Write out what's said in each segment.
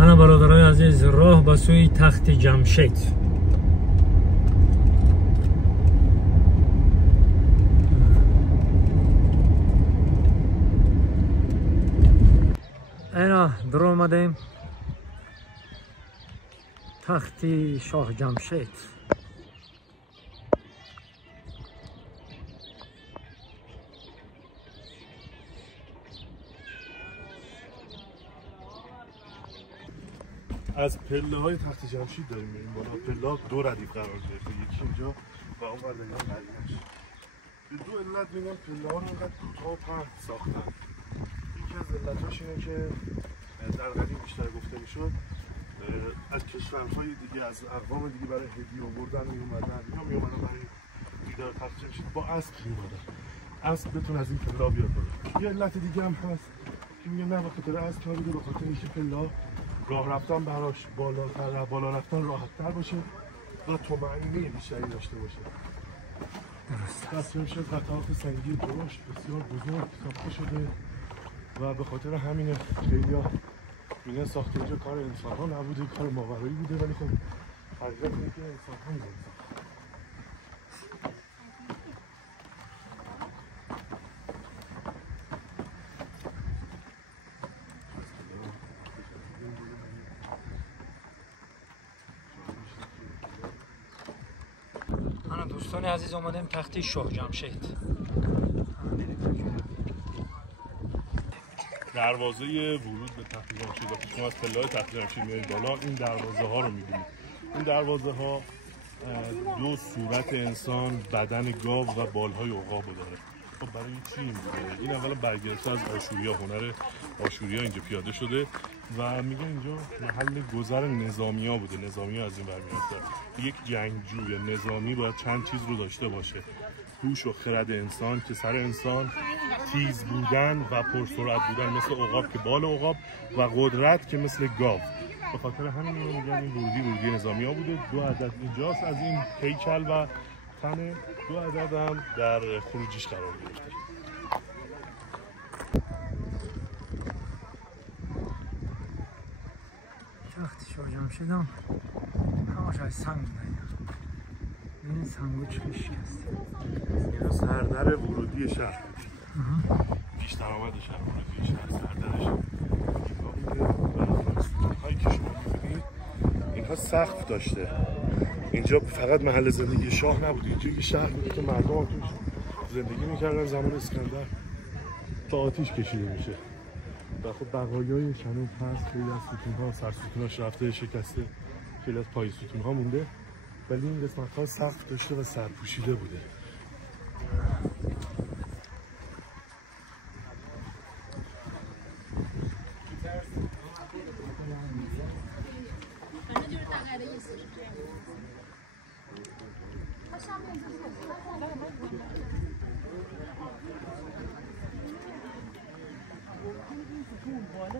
من برادرای عزیز راه به سوی تخت جمشید. اینا در آمدیم تخت شاه جمشید. از پله های تخت جمشید داریم میریم بالا. پله ها دو ردیف قرار گرفته، یکی اینجا و اون ور دیگه قدیمش. به دو علت میگم پله ها رو اینقدر کوتاه و پهن ساختن. یکی از علتاش اینه که در قدیم بیشتر گفته میشد از کشورهای دیگه، از اقوام دیگه برای هدیه آوردن میومدن یا میومدن برای دیدار تخت جمشید با اسب میومدن، اسب بتون از این پله ها بیاد بالا. یه علت دیگه هم هست که میگن نه به خاطر اسب نبوده، به خاطر اینکه پله ها راه رفتن براش بالاتر، بالا رفتن راحت‌تر باشه و طمأنینه بیشتری داشته باشه. درست. تخت جمشید قطعات سنگی درشت بسیار بزرگ ساخته شده و به خاطر همین خیلی‌ها میگن ساخته اینجا کار انسان‌ها نبوده، کار ماورایی بوده، ولی خب حقیقت اینه که انسان‌ها می‌ساختن. دوستان عزیز آمدیم تخت شاه جمشید. دروازه ورود به تخت جمشید، وقتی شما از پله‌های تخت جمشید میایید بالا این دروازه ها رو میبینید. این دروازه ها دو صورت انسان، بدن گاو و بالهای عقاب داره. خب برای چی این بوده؟ این اولا برگرفته از آشوریا، هنر آشوریا اینجا پیاده شده و میگه اینجا محل گذر نظامیا بوده. نظامیا از این ور میرفتن. یک جنگجوی نظامی باید چند چیز رو داشته باشه: هوش و خرد انسان که سر انسان، تیز بودن و پرسرعت بودن مثل عقاب که بال عقاب، و قدرت که مثل گاو. به خاطر همین رو میگن این ورودی نظامیا بوده. 2 عدد اینجاست از این هیکل و تن، 2 عدد هم در خروجیش قرار گرفته. تخت شاه جمشید هم همش از سنگ بوده. این سنگو چه شکسته. اینا سردر ورودی شهر بود. پیش درآمد شهر، ورودی شهر سردرش هایی که شما می‌بینید اینها سقف داشته. اینجا فقط محل زندگی شاه نبود، اینجا یه شهر بوده که مردم توش زندگی میکردن. زمان اسکندر تا آتیش کشیده میشه و خب بقایای هنوز هست. خیلی از ستون‌ها، سرستون‌هاش رفته شکسته، خیلی از پای ستون‌ها مونده، ولی این قسمت‌ها سقف داشته و سرپوشیده بوده.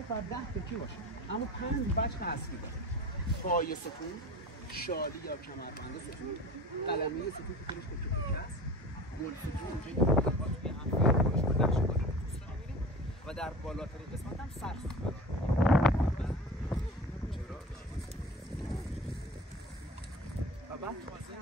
باید 10 تکی باشه، اما 5 وجه اصلی داره: پای ستون، شالی یا کمربند ستون، قلمه ستون که خودش تکه است، گل ستون اونجایی که با توی هم فرقش با نقش کاری دوست می‌بینیم، و در بالاترین قسمت هم سر ستون. و بعد تازه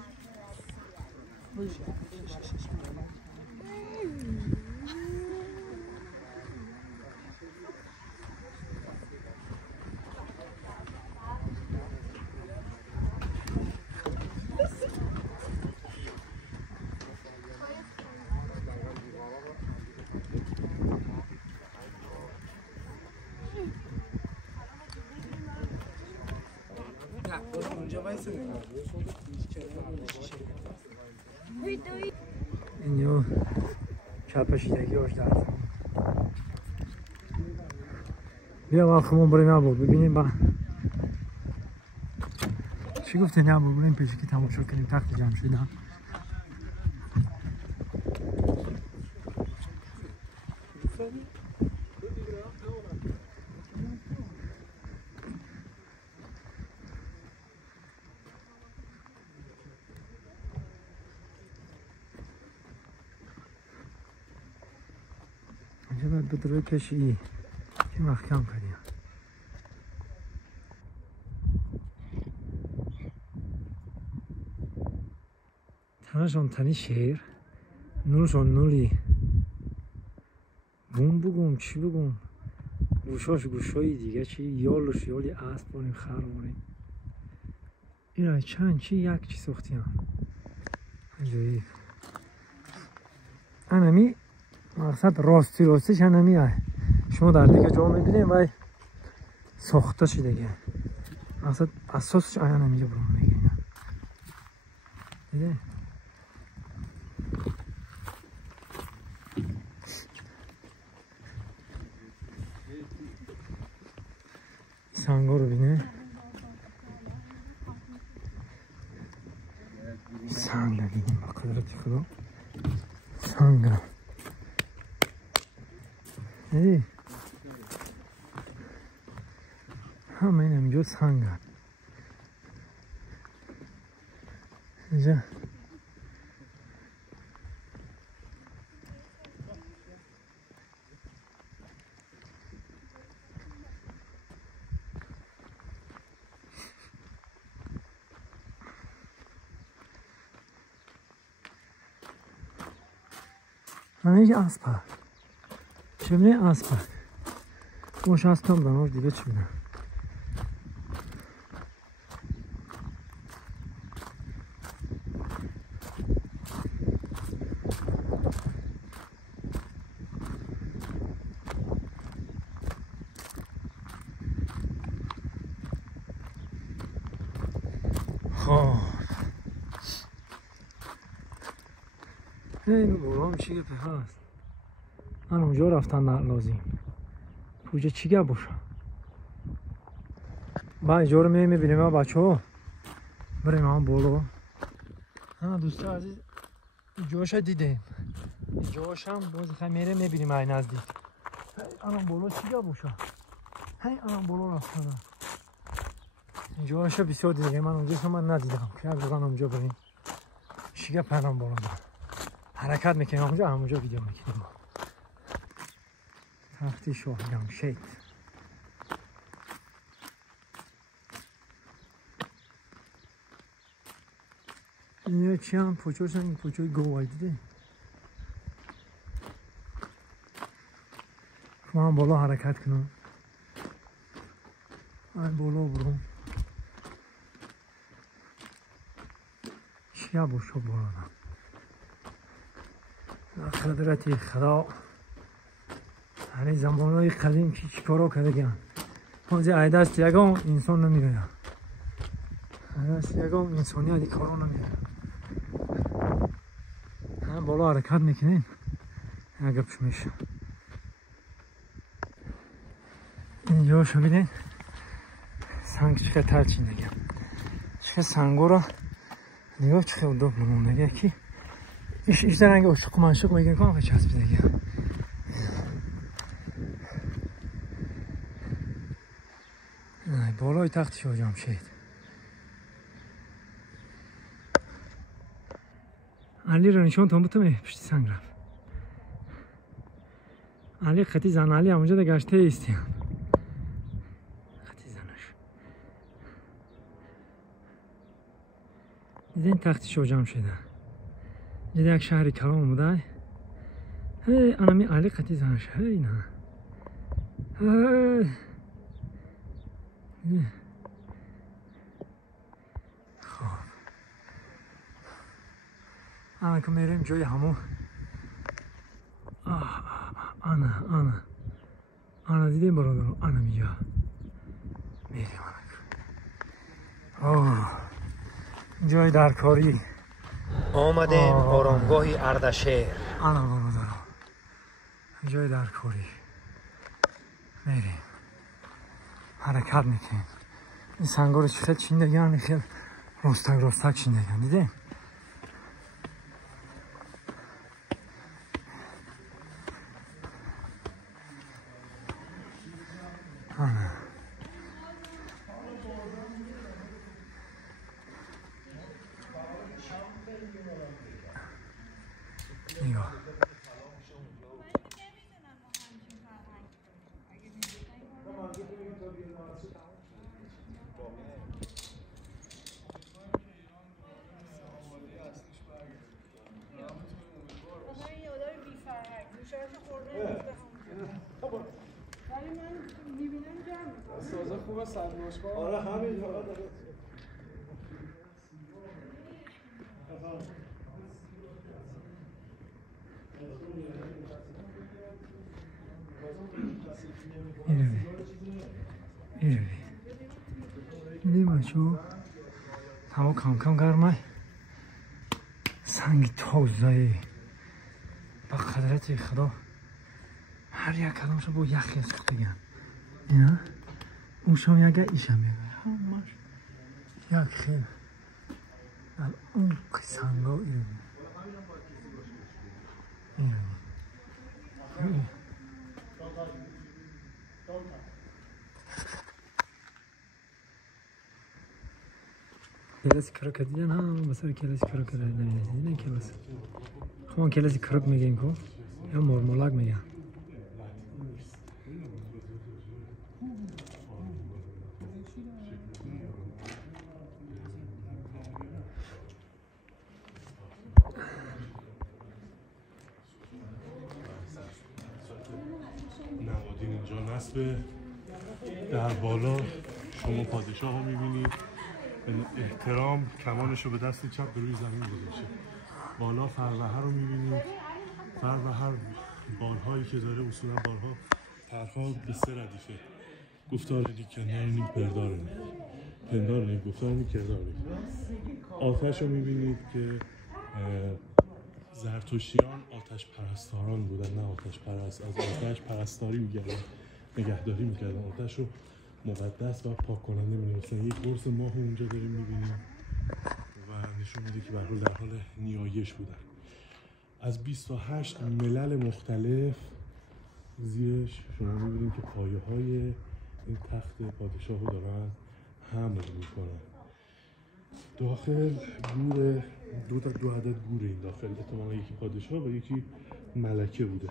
اینجا چپشیدگی هاش در زمان. بیا وقتمون بریم نبود ببینیم با چی گفته نبود بریم پیشی که تماشا کنیم تخت جمشید هم. اینجا باید بدروی کشی که محکم کنیم. تنشان تنی شیر نورشان نوری بوم بگم چی بگم گوشاش گوشایی دیگه چی یالش یالی اسب باریم خر باریم اینا چند چی یک چی ساختی هم عجایب انمی مقصد راستیش انمی های شما در دیگه جا میبینیم وای ساخته شده دیگه مقصد اساسش انمیه برام دیگه دیگه سنگا رو بینه سنگ دیدیم با قدرت خدا سنگ رو دیدی همه این همینجا سنگ هم اینجا همه اسب چمنه اسب باش هستم دانار دیگه چی بینم اینو برام چیگه په هست من اونجا رفتن در لازم پوجه چیگه باشه با اینجا رو میبینیم ها بچه ها بریم هم بالا ها دوستا عزیز اینجاش دیدیم اینجاش هم باز خمیره میبینیم این نزدیک الان بالا چیگه باشه الان بالا رفتن اینجاش بسیار دیگه من اونجا من ندیدم که از اونجا بریم چیگه پنام بالا حرکت میکنیم همونجا ویدیو میکنیم تختی شاه جمشید اینجا چی هم پوچوشن این پوچوی گوای دیده ما هم بالا حرکت کنم این بالا برون چیه باشو بالا قدرتی خدا هر زمانهای قدیم چی کارا کرده گن از این دست یکم انسان نمیگه دست یکم انسانی از کارا نمیگه بالا حرکت میکنیم گپش میشه اینجا شو بیدین سنگ چقدر ترچین دیگه چقدر سنگو را نگاه چقدر دو بمون دیگه کی ایش در رنگ اشق منشق میگن کنم که چسبی دیگه بالای تخت شاه جمشید علی رو نشون تام بتمه پشت سنگ رفت علی خطی زن علی همونجا ده گشته ایستی خطی زنش دیدین تخت شاه جمشیده دیده یک شهری کلام اومده انمی علی خطی زنش نه خب انا که میریم جای همون انا دیدیم برادر انا میگه میریم جای درکاری آمدیم آرامگاهی اردشیر انا برادر جای درکاری میریم حرکت میکنیم این سنگا رو چقدر چیندگن خیلی رستک چیندگن دیدیم نگاه خوبه سرنوشت آره همین فقط این بچه هوا کم کم گرمه سنگ تازه با قدرت خدا هر یک کدامش با یخی سخته گم اینا اون شام یکه ایشم میگه همش یک خیل اون سنگا اینو کلاسی کرک دیدن ها مثلا کلاسی کرک دیدن کلاسی خب کلاسی کرک میگن کو یا مرمولاک میگن نمادین اینجا نصبه در بالا شما پادشاه ها میبینید احترام کمانش رو به دست چپ به روی زمین گذاشته بالا فروهر رو میبینید فروهر بارهایی که داره اصولا بارها طرفها به 3 ردیفه گفتار نیکنه پرداره پندار نید گفتار نید کردار نید آتش رو میبینید که زرتشتیان آتش پرستاران بودن نه آتش پرست از آتش پرستاری میکردن نگهداری میکردن آتش رو مقدس و پاک کننده می‌دونستن یک قرص ماه اونجا داریم می‌بینیم و نشون میده که به هر حال در حال نیایش بودن از 28 ملل مختلف زیرش شما می‌بینید که پایه‌های این تخت پادشاه رو دارن حمل می‌کنن داخل گور دو عدد گور این داخل احتمالاً یکی پادشاه و یکی ملکه بوده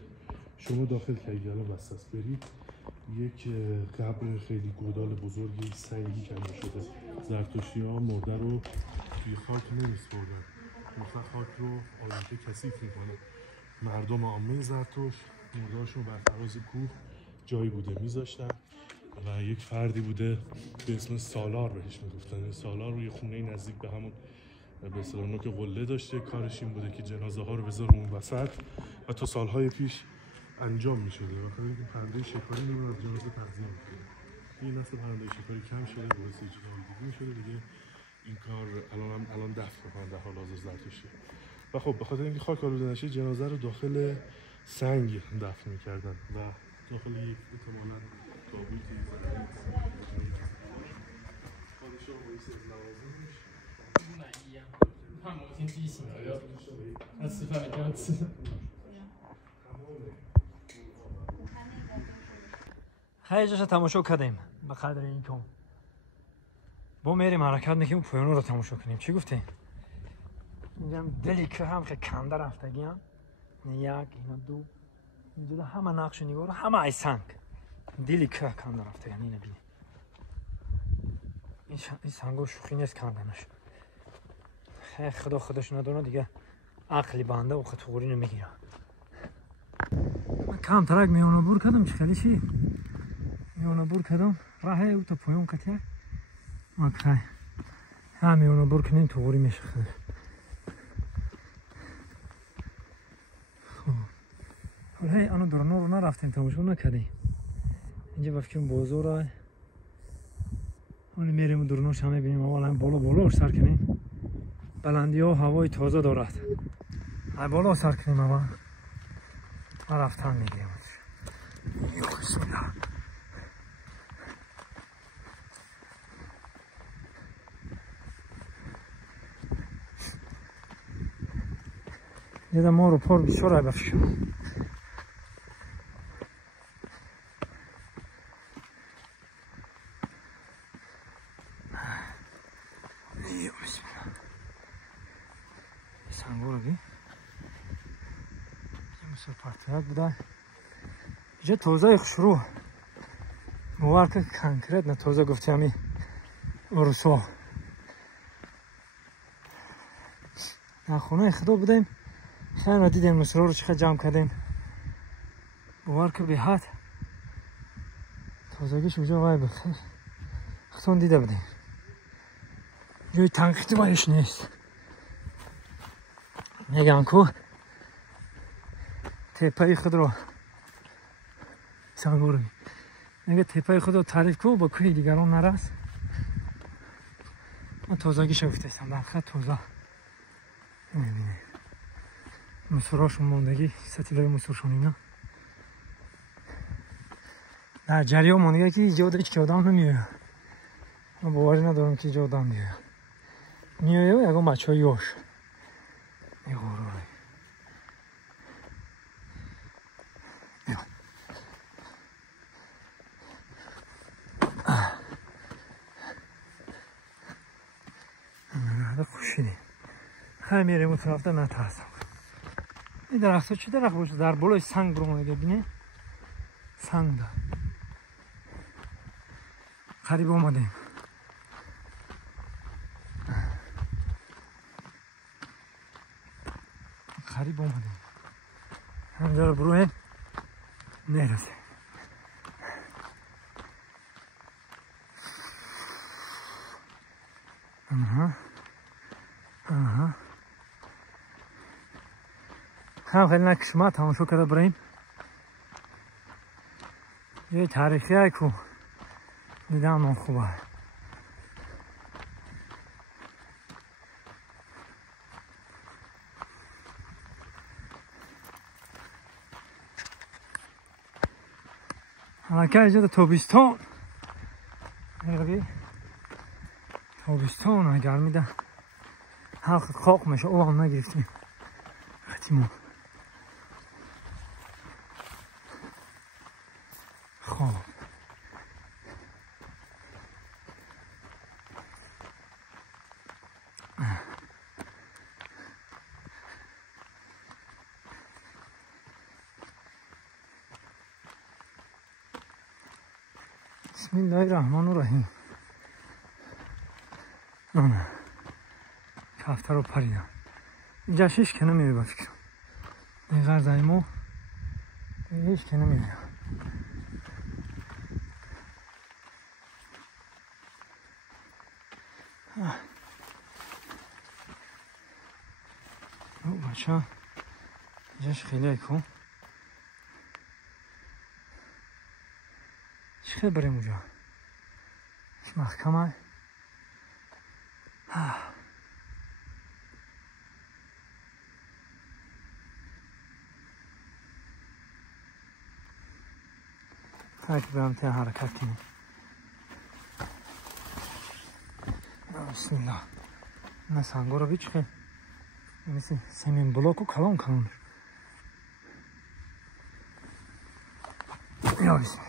شما داخل که اگه الان بسته است برید یک قبر خیلی گودال بزرگی سنگی کنده شده زرتشتی‌ها مرده رو توی خاک نمیسپردن مثلا خاک رو آلوده کثیف میکنه مردم عامه زرتشت مردهاشون بر فراز کوه جایی بوده میذاشتن و یک فردی بوده به اسم سالار بهش میگفتن سالار روی خونه نزدیک به همون به اصطلاح نوک قله داشته کارش این بوده که جنازه ها رو بذاره اون وسط و تا سالهای پیش انجام می شده و خیلی پرنده شکاری نمون از جنازه تغذیه می شده این نسل پرنده شکاری کم شده باعث ایجاد آلودگی می شده دیگه این کار الان دفن میکنن در حال حاضر زرتشتی و خب به خاطر اینکه خاک آلوده نشه جنازه رو داخل سنگ دفن میکردن و داخل یک احتمالاً تابوتی پادشاه باعث از لوازمش خیلی جاش تماشا کردیم به قدر این کم با میریم حرکت میکنیم پویانو رو تماشا کنیم چی گفتین؟ اینجا دلی که هم خیلی کنده رفتگی هم یک اینا دو اینجا همه نقش نگاه همه ای سنگ دلی که کنده رفتگی اینو بینیم این سنگو شوخی نیست کندنش خیلی خدا خودش ندونه دیگه عقلی بنده و خطوری نمیگیرم من کم ترک میانو بور کردم چه خیلی چی؟ میانو بور کردم راه او تا پایان کتیه مکخه هم میانو بور کنیم توری میشه خیلی خب حالا هی آنو درنو رو نرفتیم تماشا نکردیم اینجا بفکرم بازار حالا میریم درنوش همه بینیم اولا بالا سر کنیم بلندی ها هوای تازه دارد های بالا سر کنیم اما ما رفتن میگیم بسم الله دیدم ما رو پر بسیار های بفشم پرتنک بوده اینجا توزه خشرو موارک کنکرت نه توزه گفتی همی روسا در خونه خدا بودیم خیلی دیدیم مصرها رو چقدر جمع کردیم موارک به حد توزگیش اونجا وای بخیر خودتون دیده بودین جای تنقیدی بایش نیست. میگن کو تپه خود رو سنگور میگه تپه خود رو تعریف کو با کوه دیگران نرس. من تازگی شفتم در خط تازه میبینید موسوراشون موندگی ستیلای موسورشون اینا در جریان موندگی که ایجاد هیچ جادام نمیاد. من باوری ندارم که جادام میاد میاد یکم بچه های یوش ای غروره خوشیدیم خیلی میریم اون طرف در نترسم. این درخت ها چه درخت باشه در بالای سنگ برمونه بینه سنگ دار قریب آمدیم. قریب آمدیم همجا رو برویم میرسیم. خیلی نکشما تماشا کرده بریم یه تاریخی های کو دیدم من خوبه. حالا اینجا تابستان تابستان گرمی ده حق خاک میشه او هم نگرفتیم ختیمون خب بسم الله الرحمن الرحیم. کفتر رو پریدم اینجا شیش که نمیره با فکرم این غرض ایمو هیچ که نمیره. او بچه ها اینجاش خیلی کن چه بریم اونجا محکمه خیلی برم تیه حرکت کنیم. بسم الله نه سنگا رو بیچ خیلی مثل سمین بلاک و کلان کلان یا بسم الله.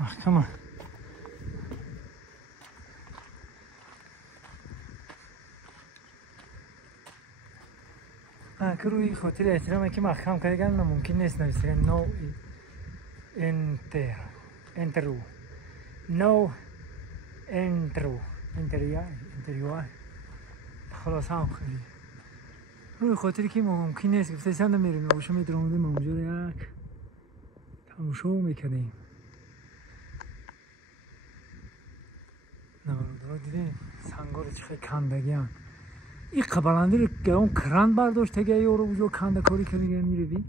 محکمه که روی خاطر احترامه که محکم کردن ممکن نیست نویسه نو انترو نو انتریو خلاص هم خیلی روی خاطر که ممکن نیست گفته سند میریم باشو میدرامدیم اونجا یک تماشا میکنیم. نمارو دیدیم سنگا رو چه کندگی هم این قبلنده رو که اون کرند برداشت تگه یارو بجا کنده کاری کنه میره بی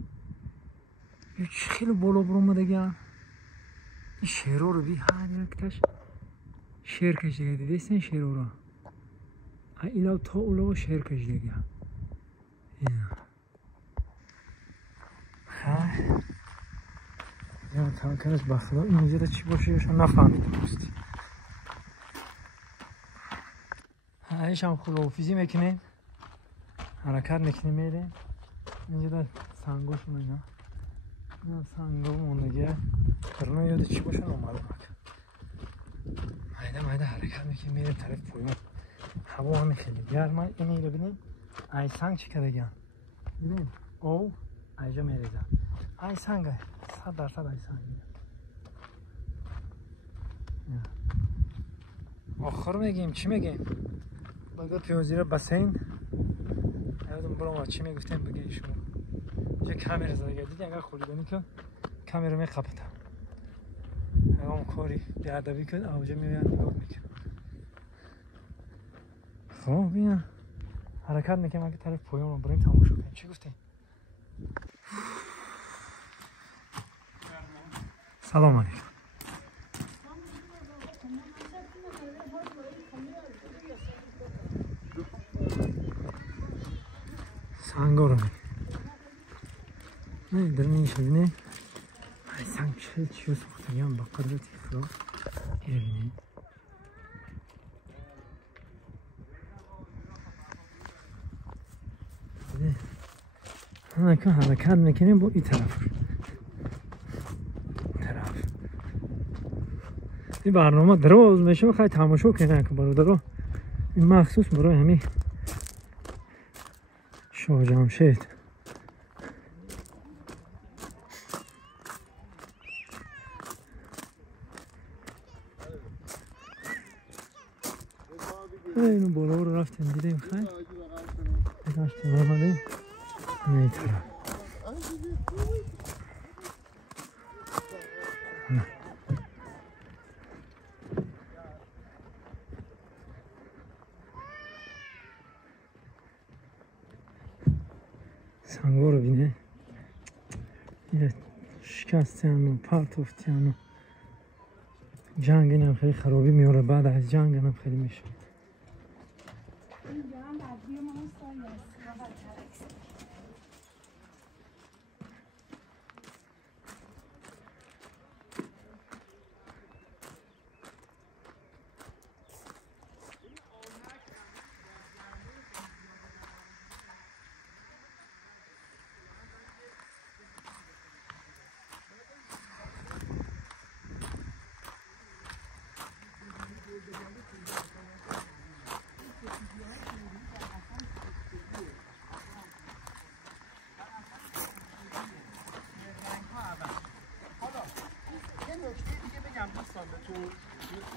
یه چه خیلی بالا برامده گم این شیرو رو بی ها نیرکتش شیر کشیده دیده این شیرو رو ایلاو تا اولاو شیر کشیده گم یا تاکنش بخدا این اینجا چی باشه یاشون نفهمیده باستی هایش هم خداحافظی میکنیم حرکت میکنیم میریم اینجا در سنگوشون اینا سنگو موندگیه کرنو یاد چی باشه نمالو نکن مایده حرکت میکنیم میره طرف پایان. هوا هم خیلی گرمه. اینی رو ببینیم ای سنگ چی کرده گم ببینیم او اینجا میریزه ای سنگ 100% ای سنگ. آخر میگیم چی میگیم بگو پیازی رو بسین یادم برام چی میگفتیم بگی شما اینجا کامera زده دیدی اگر خولیدنی که کامera میخپته اون کاری بیادبی کن اوجه میاد نگاه میکنه. خب بیا حرکت میکنم اگه طرف پایان رو بریم تماشا کنیم. چی گفتی؟ سلام علیکم. سنگا رو می نه در نیشه بینه ای سنگ چه سخته هم با قدرتی خدا ایره بینه همه که حرکت میکنیم با این طرف این برنامه دراز میشه بخواه تماشا کنه که برادرها این مخصوص برای همین شاه جمشید اینو بالا رو رفتیم دیدیم خیلی داشتیم آمدیم این طرف سنگا رو بینه یه شکستی هم پرتوفتی هم جنگ این هم خیلی خرابی میاره بعد از جنگ هم خیلی میشه.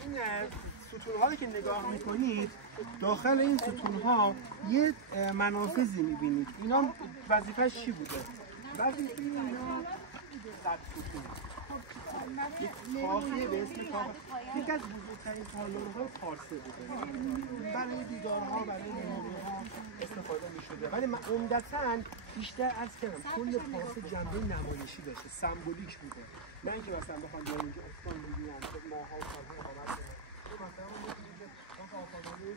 این ستون‌ها که نگاه میکنید داخل این ستون‌ها یه منافذی میبینید. اینا وظیفه‌اش چی بوده؟ وظیفه اینا صد ستون یک کاخیه به اسم کاخ یکی از بزرگترین تالارهای پارسه بوده. برای دیدارها برای مهمانی‌ها استفاده می‌شده ولی عمدتاً بیشتر از کردم کل پارسه جنبه نمایشی داشته، سمبولیک بوده. نه اینکه مثلا بخوام بیان اینجا استان بگیرن که ماها و سالها اقامت کنن. مثلا اون میگه که کاخ آفاقانی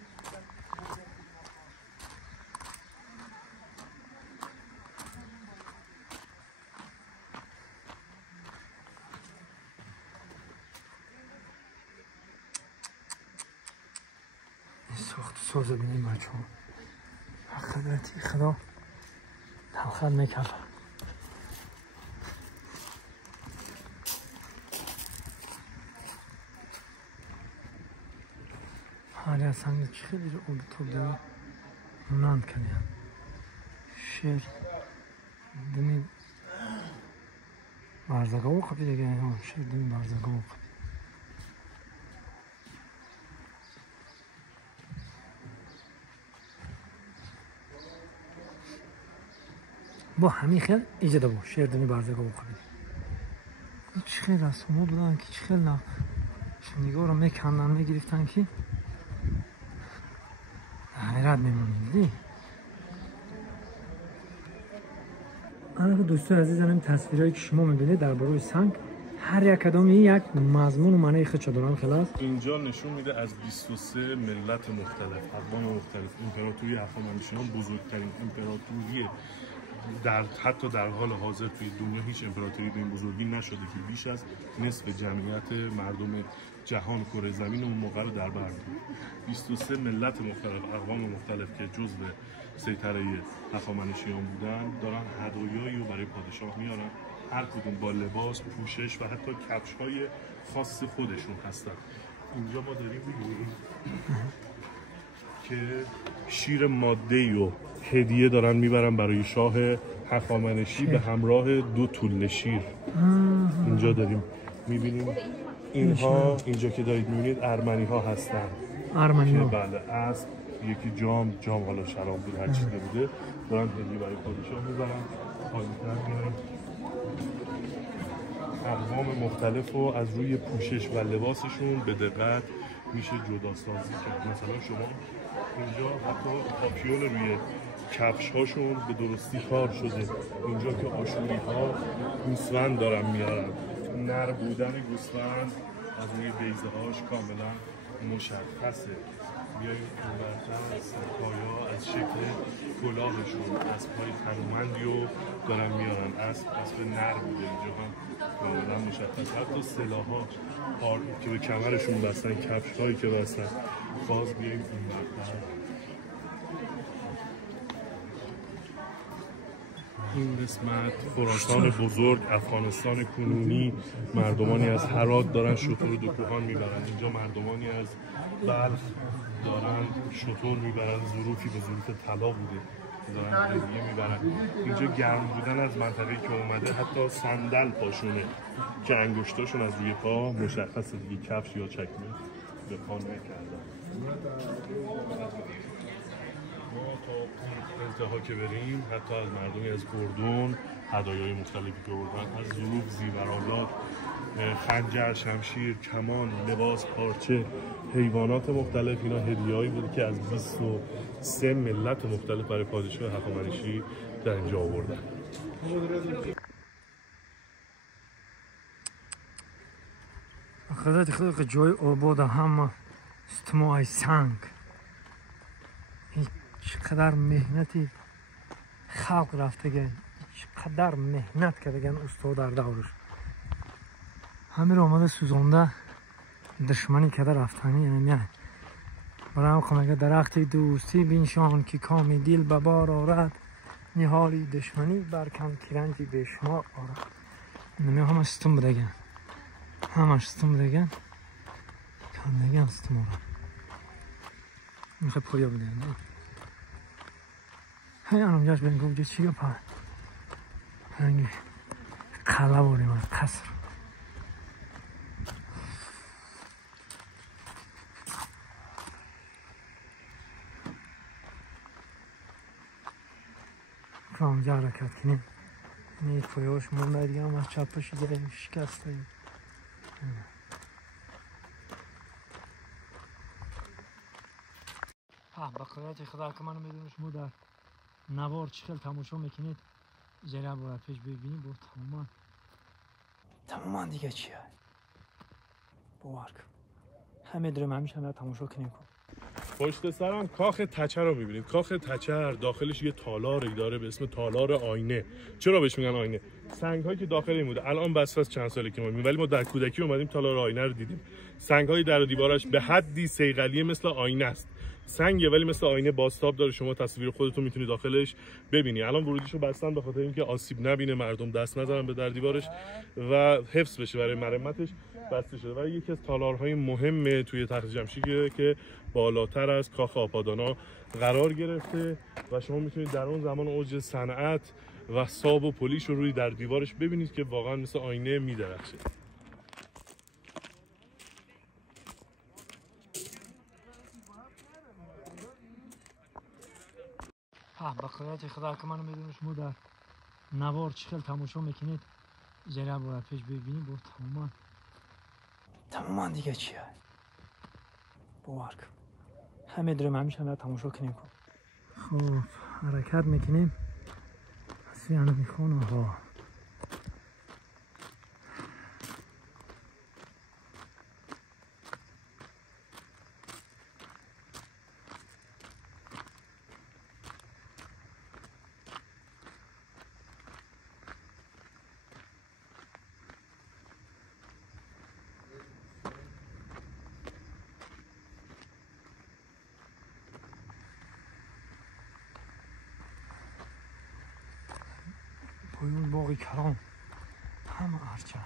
ساخت ساز بینیم بچه ها خدمتی خدا تلخت میکفه حالی از سنگ چی خیلی رو آب توب داره مونند کنیم شیر دمی برزگاه و خبی دیگه شیر دمی برزگاه و خبی با همین خیل ایجاده بود شیردونی برزگاه بخورید چه خیل رسوم ها بودن که چه خیل نه نگاه رو میکندن میگرفتن که حیرت میمونید دیدی آنها دوستان عزیزان این تصویرهایی که شما میبینید در بروی سنگ هر یک کدامی یک مضمون و معنی خودش دارن خلاص اینجا نشون میده از 23 ملت مختلف اقوام مختلف امپراتوری هخامنشیان بزرگترین امپراتوری حتی در حال حاضر توی دنیا هیچ امپراتوری به این بزرگی نشده که بیش از نصف جمعیت مردم جهان کره زمین اون موقع رو در بر بود. 23 ملت مختلف اقوام مختلف که جزو سیطره هخامنشیان بودن دارن هدایایی رو برای پادشاه میارن هر کدوم با لباس، پوشش و حتی کفش‌های خاص خودشون هستن. اینجا ما داریم می‌بینیم که شیر ماده‌ای رو هدیه دارن میبرن برای شاه هخامنشی به همراه 2 توله شیر. اینجا داریم میبینیم اینها اینجا که دارید میبینید ارمنی ها هستن. ارمنی ها بله، اسب، یکی جام حالا شراب بود هر چیزی بوده دارن هدیه برای خودشون میبرن. پایین‌تر میایم اقوام مختلف رو از روی پوشش و لباسشون به دقت میشه جدا سازی کرد. مثلا شما اینجا حتی پاپیون روی کفش هاشون به درستی کار شده. اینجا که آشوری ها گوسفند دارن میارن، نر بودن گوسفند از روی بیضه هاش کاملا مشخصه. بیاییم اونورتر سپایا از شکل کلاهشون از پای تنومندی رو دارن میارن. اسب نر بوده، اینجا هم کاملا مشخص. حتی سلاح‌ها که به کمرشون بستن، کفش هایی که بستن. باز بیاییم اونورتر. این قسمت خراسان بزرگ، افغانستان کنونی، مردمانی از هرات دارن شتر دو کوهان میبرن. اینجا مردمانی از بلخ دارن شتر میبرن، ظروفی به ظروف طلا بوده دارن هدیه میبرن. اینجا گرم بودن از منطقه‌ای که اومده حتی صندل پاشونه که انگشتاشون از روی پا مشخصه دیگه، کفش یا چکمه به پا نکردن. ما تا انتها که بریم حتی از مردمی از اردن هدایای مختلفی که بردن، از ظروف، زیورالات، خنجر، شمشیر، کمان، لباس، پارچه، حیوانات مختلف، اینا هدیه‌ای بوده که از 23 ملت مختلف برای پادشاه هخامنشی در اینجا آوردن. خیلی جای آباد هم استماعی سنگ. چقدر مهنتی خلق رفته گن، چقدر مهنت کرده گن استاد در دورش. همین رو آمده سوزانده دشمنی کرده رفتنی. یعنی نه برای هم خمگه درخت دوستی بینشان که کام دیل ببار آرد، نهالی دشمنی برکن کرنجی بشمار آرد. نمی همه ستم بده گن، همش ستم بده گن، کنده گن ستم آرد. میخواه پویا بده گن. هی انم جاش بین گفت چی گفت هنگی قلعه باریم از قصر. که همجا حرکت کنیم. این یک پایهاش مونده دیگه هم از چپش دیگه شکسته. به قدرت خدا که منو میدونم شما در نوار چخل تماشا میکنید زیرا باید پیش ببینید با تماما دیگه چیه باور کن همه درم همیشه هم تماشا کنیم کن. پشت سرم کاخ تچه رو میبینید. کاخ تچه داخلش یه تالاری داره به اسم تالار آینه. چرا بهش میگن آینه؟ سنگ هایی که داخل این بوده الان بس از چند ساله که ما میبینیم، ولی ما در کودکی اومدیم تالار آینه رو دیدیم. سنگ های در و دیوارش به حدی صیقلی مثل آینه است. سنگه ولی مثل آینه بازتاب داره، شما تصویر خودتون میتونید داخلش ببینی. الان ورودیشو بستن به خاطر اینکه آسیب نبینه، مردم دست نزنن به در دیوارش و حفظ بشه، برای مرمتش بسته شده. ولی یکی از تالارهای مهم توی تخت جمشید که بالاتر از کاخ آپادانا قرار گرفته و شما میتونید در اون زمان اوج صنعت و ساب و پلیش رو روی در دیوارش ببینید که واقعا مثل آینه میدرخشه. به قدرت خدا که منو میدونم شما در نوار چخل تماشا میکنید زیرا باید پیش ببینید با تماما دیگه چیه باور کن همه درم همیشه هم تماشا کنیم کن. خب حرکت میکنیم سیانه میخونه ها. پایون باقی کرام همه ارچه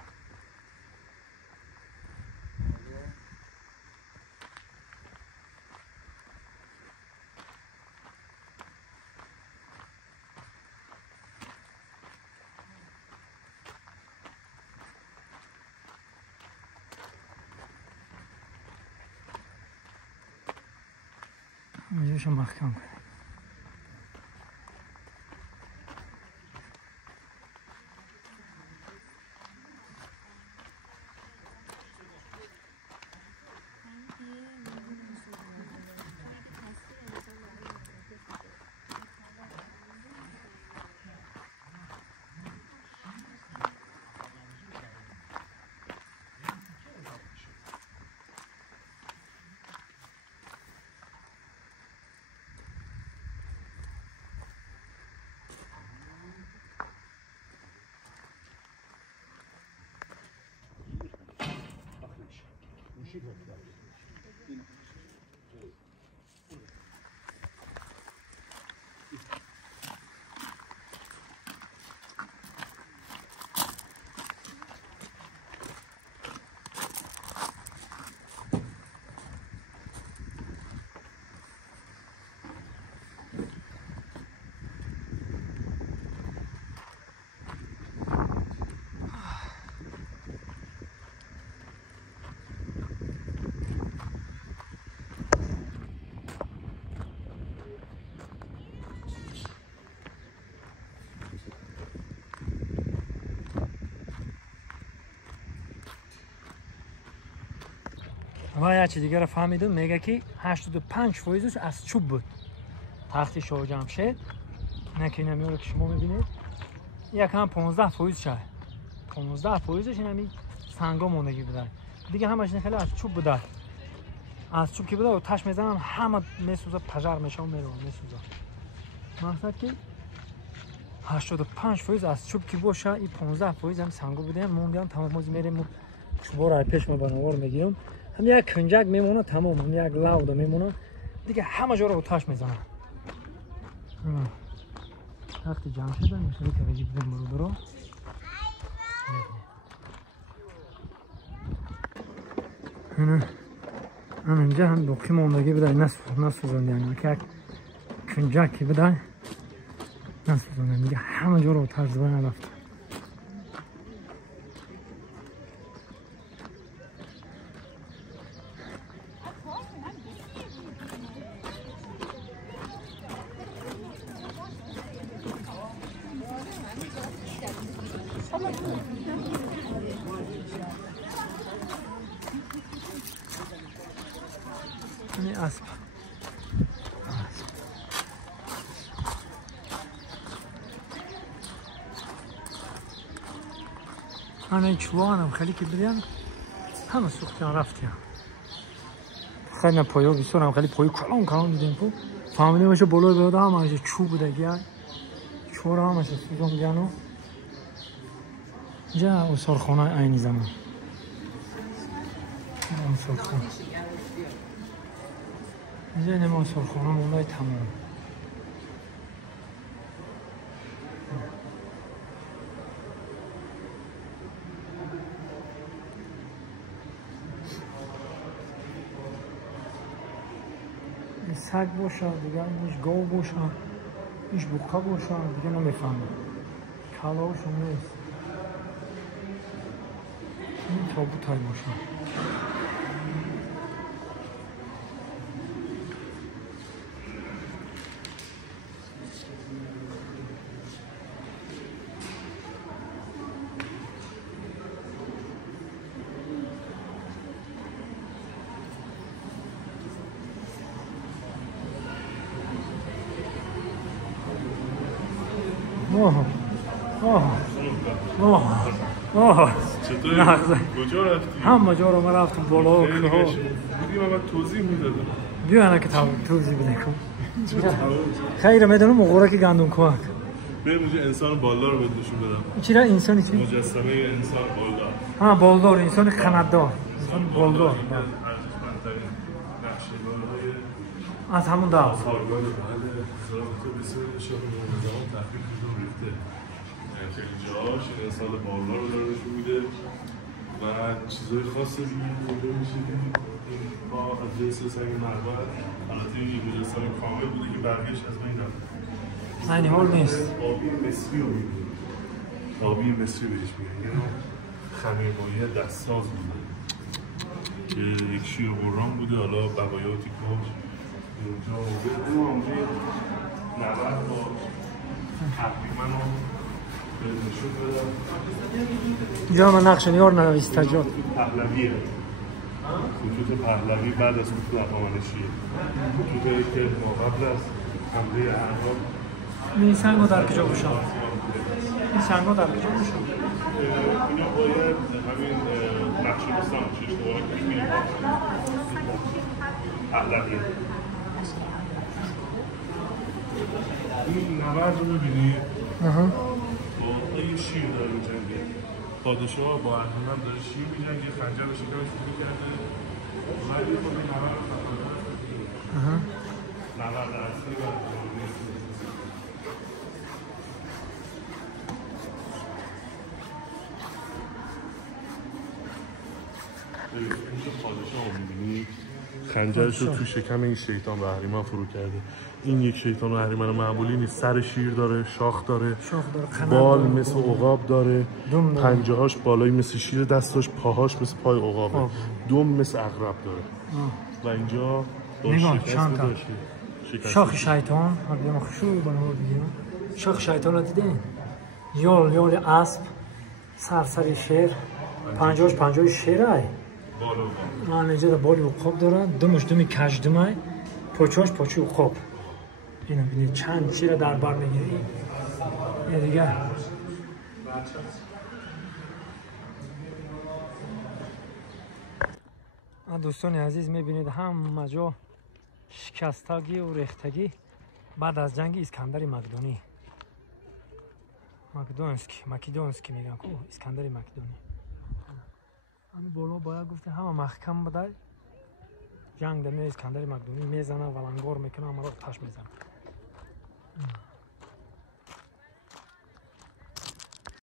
اینجاشو محکم کنیم. و یه چیز دیگه رو فهمیدم، میگه که 85% از چوب بود تخت شاه جمشید. اینکه این همیاره که شما میبینید یکم 15% شد. 15%ش این همی سنگا موندگی بودن، دیگه همش خیلی از چوب بوده. از چوب که بوده و تش میزنم همه میسوزه، پژر میشه و میره میسوزه. مقصد که 85% از چوب که باشه، این 15% هم سنگا بوده. موندن تمام موز میریم چوبا رو پیش ما بنوار میگیرم، هم یک کنجک میمونه تمام، هم یک لوده میمونه دیگه، همه جا رو آتش میزنه. وقتی جمع شدن میشه که بگی بدیم برو برو. اینجا هم باقی موندگی بده نسوزن، یعنی که یک کنجکی بده نسوزن دیگه، همه جا رو آتش زدن رفت. این اسب من چوانم خیلی که بدیم همه سوختیان رفتیم. خیلی پایو بیستورم خیلی پایو کلان دیدیم که فهمیدیم باشه بلوی بوده، همه چوب بوده گیاه چور همه سوزون گیانو. اینجا اصارخانه اینی زمان اصارخانه، اینجا اینه ما اصارخانه مونده تمام. این سگ باشه دیگه، اینش گاو باشه، اینش بقه باشه دیگه نمیفهمم، کلاهشون نیست. این تابوت های باشه. چطوری؟ کجا رفتی؟ همه جا رو من رفتم بالا و خیلی قشنگ. بودی من توضیح میدادم. بیا انا که توضیح بده کن. خیلی میدونم مغوره که گندم کمک. بریم اونجا انسان بالدار رو بهت نشون بدم. چرا انسانی چی؟ مجسمه انسان بالدار. ها بالدار، انسان خنددار، انسان بالدار. از همون دار. خارگاه بله. تو بسیار نشون نظام تحقیق کردم ریخته. خیلی جاش این انسان بالدار رو داره نشون میده و چیزای خاصی دیگه بوده میشه که با از جنس سنگ مرمر. البته این مجسمه کامل بوده که بقیه‌اش از بین رفته. این حال نیست. آبی مصری رو می‌بینیم. آبی مصری بهش میگن. یه نوع خمیرمایه دستساز بوده که یک شیر قرآن بوده، حالا بقایاتی کاج اینجا بدون آمده نبرد با تقریبا رو به نشون بدم. اینجا من نقش نیار نویسته جاد پهلویه، خطوط پهلوی بعد از خطوط هخامنشیه، خطوطی که ما قبل از حمله اعراب این سنگ رو در کجا بشم؟ این سنگ رو در کجا بشم؟ اینا باید همین نقش بستان باشه، اشتباه کنیم پهلویه. این نبرد رو ببینید با یه شیر داره می‌جنگه. پادشاه با اهریمن داره شیر می‌جنگه، خنجر رو شکمش رو می‌کرده. بعد یه خود این نبرد رو خواهد نبرد اصلی و اینجا پادشاه رو می‌بینید خنجرش رو تو شکم این شیطان به اهریمن فرو کرده. این یک شیطان و اهریمن معمولی نیست، سر شیر داره، شاخ داره، بال مثل عقاب داره، پنجه‌هاش بالایی مثل شیر، دستاش پاهاش مثل پای عقابه، دم مثل عقرب داره و اینجا نگاه چند تا شاخ شیطان حالا خوشو بنور بگیرم. شاخ شیطان رو دیدین؟ یال اسب، سر شیر، پنجه شیره. من اینجا بالی عقاب داره، دمش دم کژدمه، پاچاش پاچه عقاب. اینو ببینید چند شیر در بر میگیری. یه دیگه دوستان عزیز میبینید همه جا شکستگی و ریختگی بعد از جنگ اسکندر مقدونی. مکدونسکی میگن کو اسکندر مقدونی. همین بالا باید گفته همه محکم بوده. جنگ دمی اسکندر مقدونی میزنه ولنگار میکنه، اما رو تاش میزنه.